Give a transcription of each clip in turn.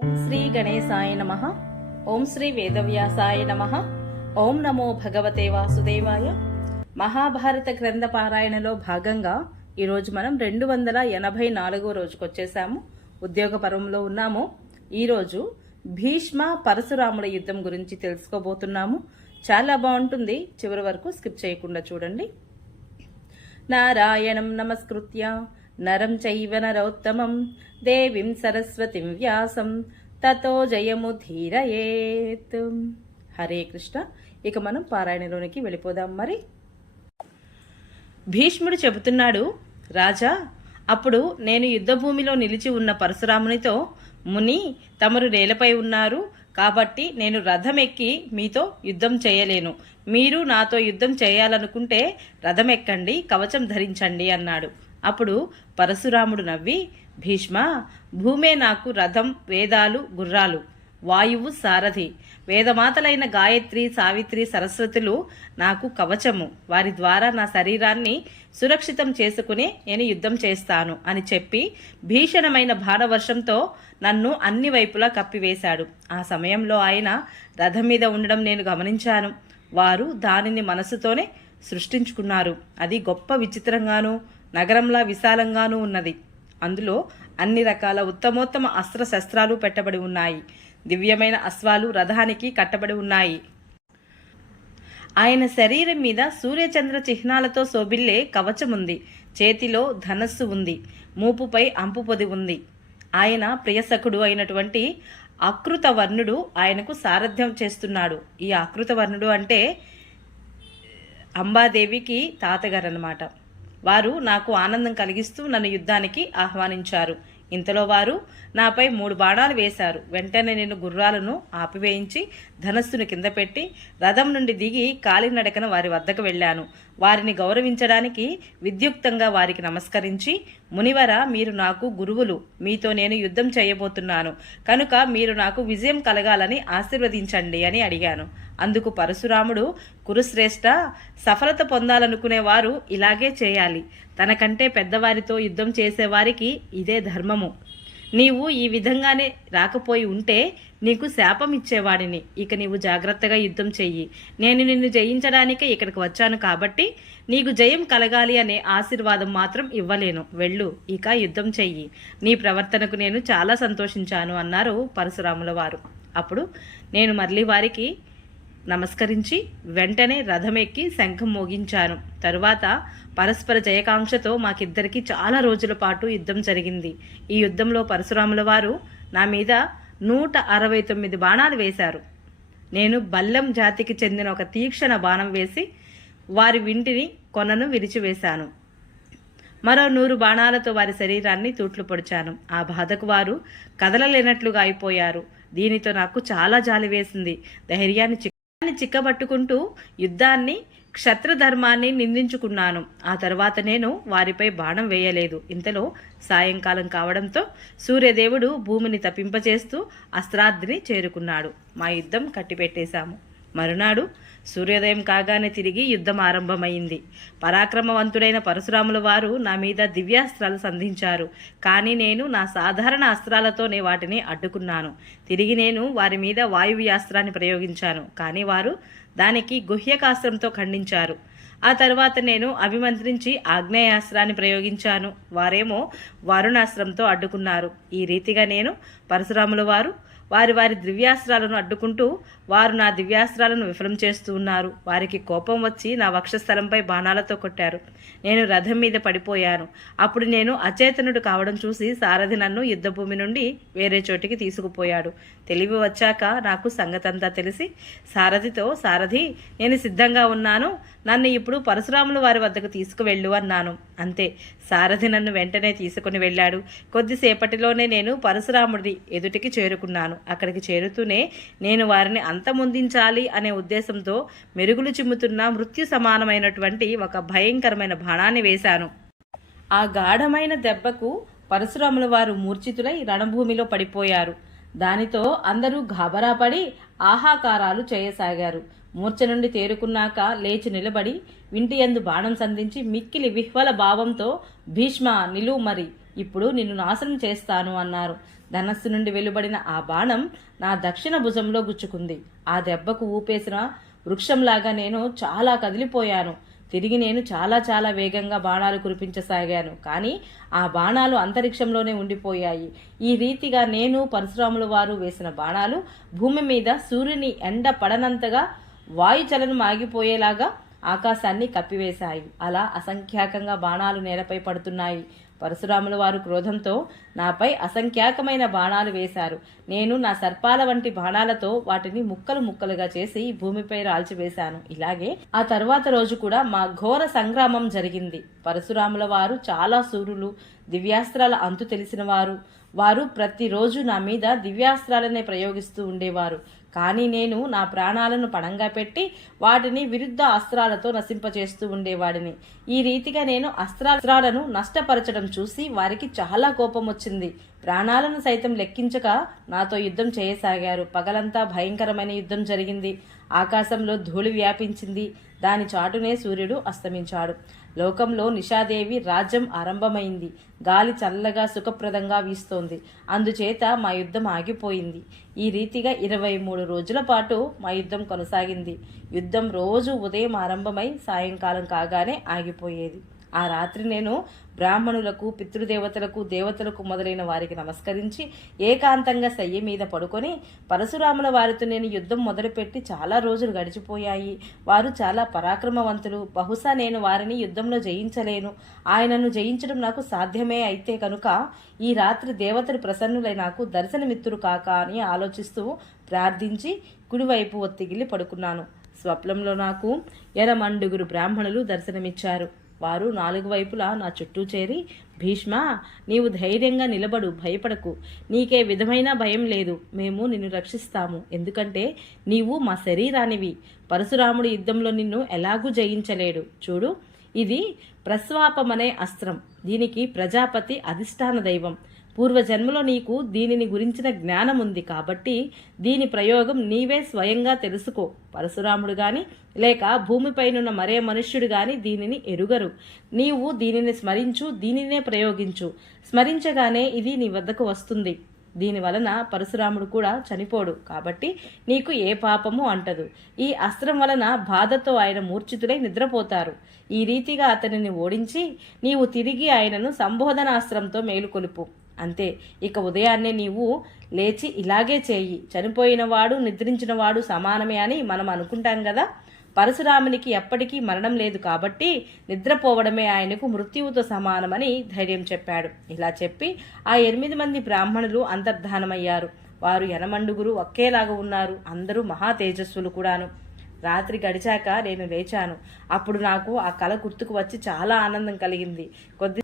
శ్రీ గణేశాయ నమ. ఓం శ్రీ వేదవ్యాసాయ నమ. ఓం నమో భగవతే వాసుదేవాయ. మహాభారత గ్రంథ పారాయణలో భాగంగా ఈరోజు మనం రెండు వందల ఎనభై నాలుగో రోజుకు వచ్చేసాము ఉద్యోగ పర్వంలో ఉన్నాము. ఈరోజు భీష్మ పరశురాముల యుద్ధం గురించి తెలుసుకోబోతున్నాము. చాలా బాగుంటుంది. చివరి వరకు స్కిప్ చేయకుండా చూడండి. నారాయణం నమస్కృత్య. నరం చైవ నరోత్తమం. దేవీం సరస్వతిం వ్యాసం. తతో జయముధీరయేత్ హరే కృష్ణ. ఇక మనం పారాయణలోనికి వెళ్ళిపోదాం మరి. భీష్ముడు చెబుతున్నాడు రాజా అప్పుడు నేను యుద్ధభూమిలో నిలిచి ఉన్న పరశురామునితో ముని తమరు నేలపై ఉన్నారు. కాబట్టి నేను రథం ఎక్కి మీతో యుద్ధం చేయలేను. మీరు నాతో యుద్ధం చేయాలనుకుంటే రథం ఎక్కండి కవచం ధరించండి అన్నాడు. అప్పుడు పరశురాముడు నవ్వి భీష్మ భూమే నాకు రథం వేదాలు గుర్రాలు. వాయువు సారథి. వేదమాతలైన గాయత్రి సావిత్రి సరస్వతులు నాకు కవచము. వారి ద్వారా నా శరీరాన్ని సురక్షితం చేసుకుని నేను యుద్ధం చేస్తాను అని చెప్పి భీషణమైన భారవర్షంతో నన్ను అన్ని వైపులా కప్పివేశాడు. ఆ సమయంలో ఆయన రథం మీద ఉండడం నేను గమనించాను. వారు దానిని మనసుతోనే సృష్టించుకున్నారు. అది గొప్ప విచిత్రంగాను నగరంలా విశాలంగానూ ఉన్నది. అందులో అన్ని రకాల ఉత్తమోత్తమ అస్త్ర శస్త్రాలు పెట్టబడి ఉన్నాయి. దివ్యమైన అశ్వాలు రథానికి కట్టబడి ఉన్నాయి. ఆయన శరీరం మీద సూర్యచంద్ర చిహ్నాలతో శోభిల్లే కవచముంది. చేతిలో ధనస్సు ఉంది. మూపుపై అంపు పొది ఉంది. ఆయన ప్రియసకుడు అయినటువంటి అకృత వర్ణుడు ఆయనకు సారథ్యం చేస్తున్నాడు. ఈ అకృత వర్ణుడు అంటే అంబాదేవికి తాతగారు అన్నమాట వారు నాకు ఆనందం కలిగిస్తూ నన్ను యుద్ధానికి ఆహ్వానించారు. ఇంతలో వారు నాపై మూడు బాణాలు వేశారు. వెంటనే నేను గుర్రాలను ఆపివేయించి ధనస్సును కింద పెట్టి రథం నుండి దిగి కాలినడకన వారి వద్దకు వెళ్ళాను. వారిని గౌరవించడానికి విద్యుక్తంగా వారికి నమస్కరించి మునివర మీరు నాకు గురువులు మీతో నేను యుద్ధం చేయబోతున్నాను. కనుక మీరు నాకు విజయం కలగాలని ఆశీర్వదించండి అని అడిగాను. అందుకు పరశురాముడు కురుశ్రేష్ఠ సఫలత పొందాలనుకునే వారు ఇలాగే చేయాలి. తనకంటే పెద్దవారితో యుద్ధం చేసేవారికి ఇదే ధర్మము. నీవు ఈ విధంగానే రాకపోయి ఉంటే నీకు శాపం ఇచ్చేవాడిని. ఇక నీవు జాగ్రత్తగా యుద్ధం చెయ్యి. నేను నిన్ను జయించడానికే ఇక్కడికి వచ్చాను కాబట్టి నీకు జయం కలగాలి అనే ఆశీర్వాదం మాత్రం ఇవ్వలేను. వెళ్ళు ఇక యుద్ధం చెయ్యి. నీ ప్రవర్తనకు నేను చాలా సంతోషించాను అన్నారు పరశురాముల వారు. అప్పుడు నేను మళ్ళీ వారికి నమస్కరించి వెంటనే రథమెక్కి శంఖం మోగించాను. తరువాత పరస్పర జయకాంక్షతో మాకిద్దరికి చాలా రోజుల పాటు యుద్ధం జరిగింది. ఈ యుద్ధంలో పరశురాముల వారు నా మీద నూట అరవై తొమ్మిది బాణాలు వేశారు. నేను బల్లెం జాతికి చెందిన ఒక తీక్షణ బాణం వేసి వారి వింటిని కొనను విరిచివేశాను. మరో నూరు బాణాలతో వారి శరీరాన్ని తూట్లు పొడిచాను. ఆ బాధకు వారు కదలలేనట్లుగా అయిపోయారు. దీనితో నాకు చాలా జాలి వేసింది. ధైర్యాన్ని దాన్ని చిక్కబట్టుకుంటూ యుద్ధాన్ని క్షత్రధర్మాన్ని నిందించుకున్నాను. ఆ తర్వాత నేను వారిపై బాణం వేయలేదు. ఇంతలో సాయంకాలం కావడంతో సూర్యదేవుడు భూమిని తప్పింపచేస్తూ అస్త్రాద్రిని చేరుకున్నాడు. మా యుద్ధం కట్టిపెట్టేశాము. మరునాడు సూర్యోదయం కాగానే తిరిగి యుద్ధం ఆరంభమైంది. పరాక్రమవంతుడైన పరశురాముల వారు నా మీద దివ్యాస్త్రాలు సంధించారు. కానీ నేను నా సాధారణ అస్త్రాలతోనే వాటిని అడ్డుకున్నాను. తిరిగి నేను వారి మీద వాయువ్యాస్త్రాన్ని ప్రయోగించాను. కానీ వారు దానికి గుహ్యకాస్త్రంతో ఖండించారు. ఆ తర్వాత నేను అభిమంత్రించి ఆగ్నేయాస్త్రాన్ని ప్రయోగించాను. వారేమో వరుణాస్త్రంతో అడ్డుకున్నారు. ఈ రీతిగా నేను పరశురాముల వారు వారి వారి దివ్యాస్త్రాలను అడ్డుకుంటూ వారు నా దివ్యాస్త్రాలను విఫలం చేస్తూ ఉన్నారు. వారికి కోపం వచ్చి నా వక్షస్థలంపై బాణాలతో కొట్టారు. నేను రథం మీద పడిపోయాను. అప్పుడు నేను అచేతనుడు కావడం చూసి సారథి నన్ను యుద్ధభూమి నుండి వేరే చోటికి తీసుకుపోయాడు. తెలివి వచ్చాక నాకు సంగతంతా తెలిసి సారథితో సారథి నేను సిద్ధంగా ఉన్నాను. నన్ను ఇప్పుడు పరశురాముల వారి వద్దకు తీసుకువెళ్ళు అన్నాను. అంతే. సారథి నన్ను వెంటనే తీసుకుని వెళ్ళాడు. కొద్దిసేపటిలోనే నేను పరశురాముడి ఎదుటికి చేరుకున్నాను. అక్కడికి చేరుతూనే నేను వారిని అంతమొందించాలి అనే ఉద్దేశంతో మెరుగులు చిమ్ముతున్న మృత్యు సమానమైనటువంటి ఒక భయంకరమైన బాణాన్ని వేశాను. ఆ గాఢమైన దెబ్బకు పరశురాముల వారు మూర్ఛితులై రణభూమిలో పడిపోయారు. దానితో అందరూ గాబరాపడి ఆహాకారాలు చేయసాగారు. మూర్ఛ నుండి తేరుకున్నాక లేచి నిలబడి వింటి యందు బాణం సంధించి మిక్కిలి విహ్వల భావంతో భీష్మ నిలువు మరి ఇప్పుడు నిన్ను నాశనం చేస్తాను అన్నారు. ధనస్సు నుండి వెలువడిన ఆ బాణం నా దక్షిణ భుజంలో గుచ్చుకుంది. ఆ దెబ్బకు ఊపేసిన వృక్షంలాగా నేను చాలా కదిలిపోయాను. తిరిగి నేను చాలా చాలా వేగంగా బాణాలు కురిపించసాగాను. కానీ ఆ బాణాలు అంతరిక్షంలోనే ఉండిపోయాయి. ఈ రీతిగా నేను పరశురాముల వారు వేసిన బాణాలు భూమి మీద సూర్యుని ఎండ పడనంతగా వాయుచలనం ఆగిపోయేలాగా ఆకాశాన్ని కప్పివేశాయి. అలా అసంఖ్యాకంగా బాణాలు నేలపై పడుతున్నాయి. పరశురాముల వారు క్రోధంతో నాపై అసంఖ్యాకమైన బాణాలు వేశారు. నేను నా సర్పాల వంటి బాణాలతో వాటిని ముక్కలు ముక్కలుగా చేసి భూమిపై రాల్చివేశాను ఇలాగే ఆ తర్వాత రోజు కూడా మా ఘోర సంగ్రామం జరిగింది. పరశురాముల వారు చాలా సూర్యులు దివ్యాస్త్రాల అంతు తెలిసిన వారు. వారు ప్రతిరోజు నా మీద దివ్యాస్త్రాలనే ప్రయోగిస్తూ ఉండేవారు. కానీ నేను నా ప్రాణాలను పణంగా పెట్టి వాటిని విరుద్ధ అస్త్రాలతో నశింపచేస్తూ ఉండేవాడిని. ఈ రీతిగా నేను అస్త్రాలను నష్టపరచడం చూసి వారికి చాలా కోపం వచ్చింది. ప్రాణాలను సైతం లెక్కించక నాతో యుద్ధం చేయసాగారు. పగలంతా భయంకరమైన యుద్ధం జరిగింది. ఆకాశంలో ధూళి వ్యాపించింది. దాని చాటునే సూర్యుడు అస్తమించాడు. లోకంలో నిషాదేవి రాజ్యం ఆరంభమైంది. గాలి చల్లగా సుఖప్రదంగా వీస్తోంది. అందుచేత మా యుద్ధం ఆగిపోయింది. ఈ రీతిగా ఇరవై మూడు రోజుల పాటు మా యుద్ధం కొనసాగింది. యుద్ధం రోజు ఉదయం ఆరంభమై సాయంకాలం కాగానే ఆగిపోయేది. ఆ రాత్రి నేను బ్రాహ్మణులకు పితృదేవతలకు దేవతలకు మొదలైన వారికి నమస్కరించి ఏకాంతంగా శయ్య మీద పడుకొని పరశురాముల వారితో నేను యుద్ధం మొదలుపెట్టి చాలా రోజులు గడిచిపోయాయి. వారు చాలా పరాక్రమవంతులు. బహుశా నేను వారిని యుద్ధంలో జయించలేను. ఆయనను జయించడం నాకు సాధ్యమే అయితే కనుక ఈ రాత్రి దేవతలు ప్రసన్నులై నాకు దర్శనమిత్రుడు కాక అని ఆలోచిస్తూ ప్రార్థించి కుడివైపు ఒత్తిగిలి పడుకున్నాను. స్వప్నంలో నాకు ఎరమండుగురు బ్రాహ్మణులు దర్శనమిచ్చారు. వారు నాలుగు వైపులా నా చుట్టూ చేరి భీష్మ నీవు ధైర్యంగా నిలబడు భయపడకు. నీకే విధమైన భయం లేదు. మేము నిన్ను రక్షిస్తాము. ఎందుకంటే నీవు మా శరీరానివి. పరశురాముడు యుద్ధంలో నిన్ను ఎలాగూ జయించలేడు. చూడు ఇది ప్రస్వాపమనే అస్త్రం. దీనికి ప్రజాపతి అధిష్టాన దైవం. పూర్వజన్మలో నీకు దీనిని గురించిన జ్ఞానం ఉంది కాబట్టి దీని ప్రయోగం నీవే స్వయంగా తెలుసుకో. పరశురాముడు గాని లేక భూమిపైనున్న మరే మనుష్యుడు గాని దీనిని ఎరుగరు. నీవు దీనిని స్మరించు దీనినే ప్రయోగించు. స్మరించగానే ఇది నీ వద్దకు వస్తుంది. దీని వలన పరశురాముడు కూడా చనిపోడు. కాబట్టి నీకు ఏ పాపము అంటదు. ఈ అస్త్రం వలన బాధతో ఆయన మూర్ఛితులై నిద్రపోతారు. ఈ రీతిగా అతనిని ఓడించి నీవు తిరిగి ఆయనను సంబోధనాస్త్రంతో మేలుకొలుపు. అంతే. ఇక ఉదయాన్నే నీవు లేచి ఇలాగే చేయి. చనిపోయినవాడు నిద్రించినవాడు సమానమే అని మనం అనుకుంటాం కదా పరశురామునికి ఎప్పటికీ మరణం లేదు కాబట్టి నిద్రపోవడమే ఆయనకు మృత్యువుతో సమానమని ధైర్యం చెప్పాడు. ఇలా చెప్పి ఆ ఎనిమిది మంది బ్రాహ్మణులు అంతర్ధానమయ్యారు. వారు యనమండుగురు ఒకేలాగా ఉన్నారు. అందరూ మహా తేజస్సులు కూడాను. రాత్రి గడిచాక నేను లేచాను. అప్పుడు నాకు ఆ కళ గుర్తుకు వచ్చి చాలా ఆనందం కలిగింది. కొద్ది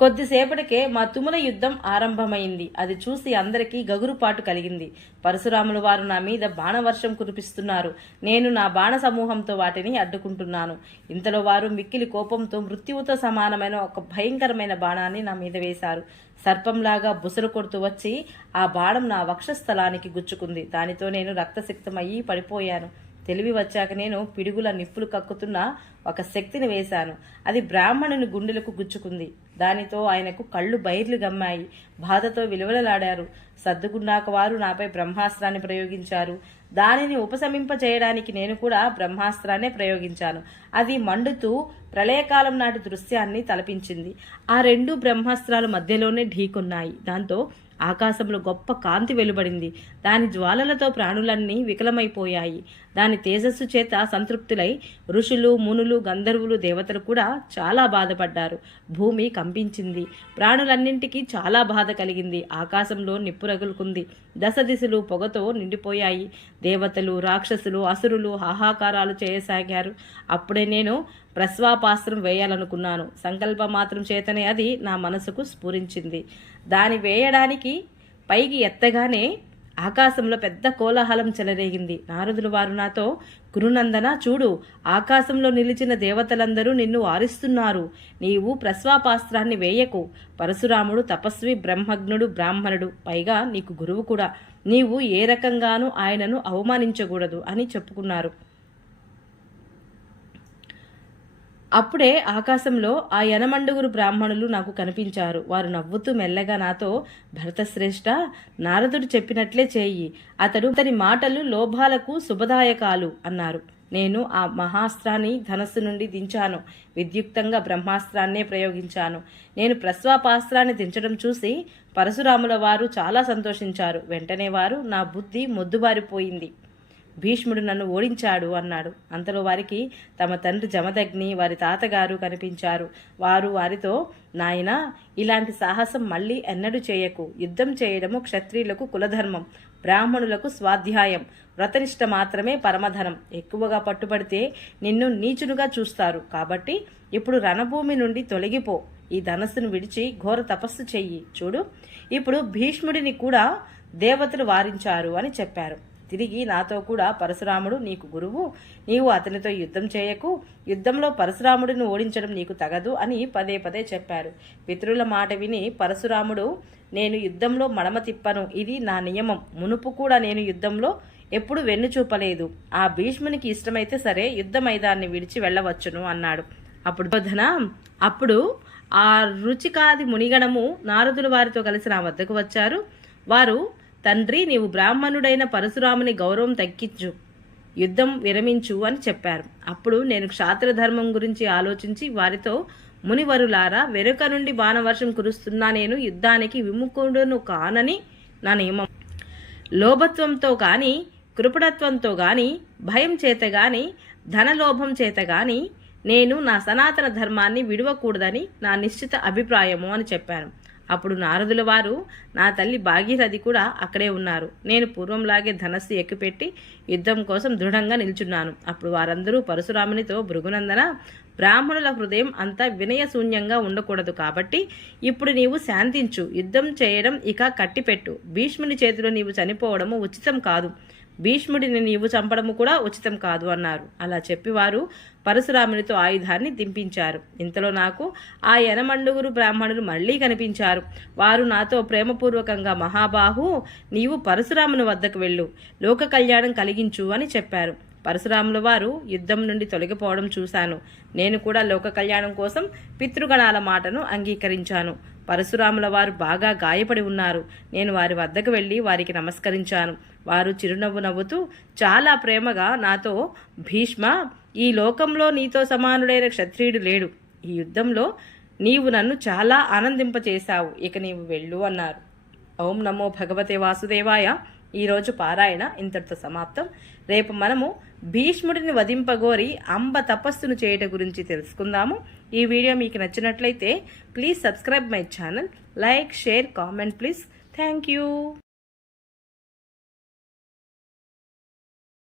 కొద్దిసేపటికే మా తుముల యుద్ధం ఆరంభమైంది. అది చూసి అందరికీ గగురుపాటు కలిగింది. పరశురాములు వారు నా మీద బాణవర్షం కురిపిస్తున్నారు. నేను నా బాణ సమూహంతో వాటిని అడ్డుకుంటున్నాను. ఇంతలో వారు మిక్కిలి కోపంతో మృత్యువుతో సమానమైన ఒక భయంకరమైన బాణాన్ని నా మీద వేశారు. సర్పంలాగా బుసలు కొడుతూ వచ్చి ఆ బాణం నా వక్షస్థలానికి గుచ్చుకుంది. దానితో నేను రక్తసిక్తమయ్యి పడిపోయాను. తెలివి వచ్చాక నేను పిడుగుల నిప్పులు కక్కుతున్న ఒక శక్తిని వేశాను. అది బ్రాహ్మణుని గుండెలకు గుచ్చుకుంది. దానితో ఆయనకు కళ్ళు బైర్లు గమ్మాయి బాధతో విలువలలాడారు. సర్దుకున్నాక వారు నాపై బ్రహ్మాస్త్రాన్ని ప్రయోగించారు. దానిని ఉపశమింపజేయడానికి నేను కూడా బ్రహ్మాస్త్రాన్నే ప్రయోగించాను. అది మండుతూ ప్రళయకాలం నాటి దృశ్యాన్ని తలపించింది. ఆ రెండు బ్రహ్మాస్త్రాల మధ్యలోనే ఢీకొన్నాయి. దాంతో ఆకాశంలో గొప్ప కాంతి వెలువడింది. దాని జ్వాలలతో ప్రాణులన్నీ వికలమైపోయాయి. దాని తేజస్సు చేత సంతృప్తులై ఋషులు మునులు గంధర్వులు దేవతలు కూడా చాలా బాధపడ్డారు. భూమి కంపించింది. ప్రాణులన్నింటికీ చాలా బాధ కలిగింది. ఆకాశంలో నిప్పు రగులుకుంది. దశ దిశలు పొగతో నిండిపోయాయి. దేవతలు రాక్షసులు అసురులు హాహాకారాలు చేయసాగారు. అప్పుడే నేను ప్రస్వాపాస్త్రం వేయాలనుకున్నాను. సంకల్ప మాత్రం చేతనే అది నా మనసుకు స్ఫురించింది. దాని వేయడానికి పైకి ఎత్తగానే ఆకాశంలో పెద్ద కోలాహలం చెలరేగింది. నారదులు వారు నాతో గురునందన చూడు ఆకాశంలో నిలిచిన దేవతలందరూ నిన్ను వారిస్తున్నారు నీవు ప్రస్వాపాస్త్రాన్ని వేయకు. పరశురాముడు తపస్వి బ్రహ్మజ్ఞుడు బ్రాహ్మణుడు. పైగా నీకు గురువు కూడా. నీవు ఏ రకంగానూ ఆయనను అవమానించకూడదు అని చెప్పుకున్నారు. అప్పుడే ఆకాశంలో ఆ యనమండుగురు బ్రాహ్మణులు నాకు కనిపించారు. వారు నవ్వుతూ మెల్లగా నాతో భరతశ్రేష్ఠ నారదుడు చెప్పినట్లే చేయి. అతడు అతని మాటలు లోభాలకు శుభదాయకాలు అన్నారు. నేను ఆ మహాస్త్రాన్ని ధనస్సు నుండి దించాను. విద్యుక్తంగా బ్రహ్మాస్త్రాన్నే ప్రయోగించాను. నేను ప్రస్వాపాస్త్రాన్ని దించడం చూసి పరశురాముల వారు చాలా సంతోషించారు. వెంటనే వారు నా బుద్ధి మొద్దుబారిపోయింది. భీష్ముడు నన్ను ఓడించాడు అన్నాడు. అంతలో వారికి తమ తండ్రి జమదగ్ని వారి తాతగారు కనిపించారు. వారు వారితో నాయనా ఇలాంటి సాహసం మళ్ళీ ఎన్నడూ చేయకు. యుద్ధం చేయడము క్షత్రియులకు కులధర్మం బ్రాహ్మణులకు స్వాధ్యాయం వ్రతనిష్ట మాత్రమే పరమధనం. ఎక్కువగా పట్టుబడితే నిన్ను నీచునుగా చూస్తారు. కాబట్టి ఇప్పుడు రణభూమి నుండి తొలగిపో. ఈ ధనస్సును విడిచి ఘోర తపస్సు చెయ్యి. చూడు ఇప్పుడు భీష్ముడిని కూడా దేవతలు వారించారు అని చెప్పారు. తిరిగి నాతో కూడా పరశురాముడు నీకు గురువు. నీవు అతనితో యుద్ధం చేయకు. యుద్ధంలో పరశురాముడిని ఓడించడం నీకు తగదు అని పదే పదే చెప్పారు. పితరుల మాట విని పరశురాముడు నేను యుద్ధంలో మడమ తిప్పను ఇది నా నియమం. మునుపు కూడా నేను యుద్ధంలో ఎప్పుడు వెన్ను చూపలేదు. ఆ భీష్మునికి ఇష్టమైతే సరే యుద్ధ మైదాన్ని విడిచి వెళ్ళవచ్చును అన్నాడు. అప్పుడు బోధన అప్పుడు ఆ రుచికాది మునిగణము నారదుల వారితో కలిసి నా వద్దకు వచ్చారు. వారు తండ్రి నీవు బ్రాహ్మణుడైన పరశురాముని గౌరవం తగ్గించు యుద్ధం విరమించు అని చెప్పారు. అప్పుడు నేను క్షాత్రధర్మం గురించి ఆలోచించి వారితో మునివరులారా వెనుక నుండి బాణవర్షం కురుస్తున్నా నేను యుద్ధానికి విముఖుడును కానని నా నియమం. లోభత్వంతో కానీ కృపణత్వంతో కానీ భయం చేత కానీ ధనలోభం చేత కానీ నేను నా సనాతన ధర్మాన్ని విడవకూడదని నా నిశ్చిత అభిప్రాయము అని చెప్పాను. అప్పుడు నారదుల వారు నా తల్లి భాగీరథి కూడా అక్కడే ఉన్నారు. నేను పూర్వంలాగే ధనస్సు ఎక్కుపెట్టి యుద్ధం కోసం దృఢంగా నిల్చున్నాను. అప్పుడు వారందరూ పరశురామునితో భృగునందన బ్రాహ్మణుల హృదయం అంత వినయశూన్యంగా ఉండకూడదు కాబట్టి ఇప్పుడు నీవు శాంతించు. యుద్ధం చేయడం ఇక కట్టిపెట్టు. భీష్ముని చేతిలో నీవు చనిపోవడము ఉచితం కాదు. భీష్ముడిని నీవు చంపడము కూడా ఉచితం కాదు అన్నారు. అలా చెప్పి వారు పరశురామునితో ఆయుధాన్ని దింపించారు. ఇంతలో నాకు ఆ యనమండుగురు బ్రాహ్మణులు మళ్ళీ కనిపించారు. వారు నాతో ప్రేమపూర్వకంగా మహాబాహు నీవు పరశురాముని వద్దకు వెళ్ళు. లోక కళ్యాణం కలిగించు అని చెప్పారు. పరశురాముల వారు యుద్ధం నుండి తొలగిపోవడం చూశాను. నేను కూడా లోక కళ్యాణం కోసం పితృగణాల మాటను అంగీకరించాను. పరశురాముల వారు బాగా గాయపడి ఉన్నారు. నేను వారి వద్దకు వెళ్ళి వారికి నమస్కరించాను. వారు చిరునవ్వు నవ్వుతూ చాలా ప్రేమగా నాతో భీష్మ ఈ లోకంలో నీతో సమానుడైన క్షత్రియుడు లేడు. ఈ యుద్ధంలో నీవు నన్ను చాలా ఆనందింపచేశావు. ఇక నీవు వెళ్ళు అన్నారు. ఓం నమో భగవతే వాసుదేవాయ. ఈరోజు పారాయణ ఇంతటితో సమాప్తం. రేపు మనము భీష్ముడిని వధింపగోరి అంబ తపస్సును చేయట గురించి తెలుసుకుందాము. ఈ వీడియో మీకు నచ్చినట్లయితే please subscribe my channel. Like share comment please. Thank you.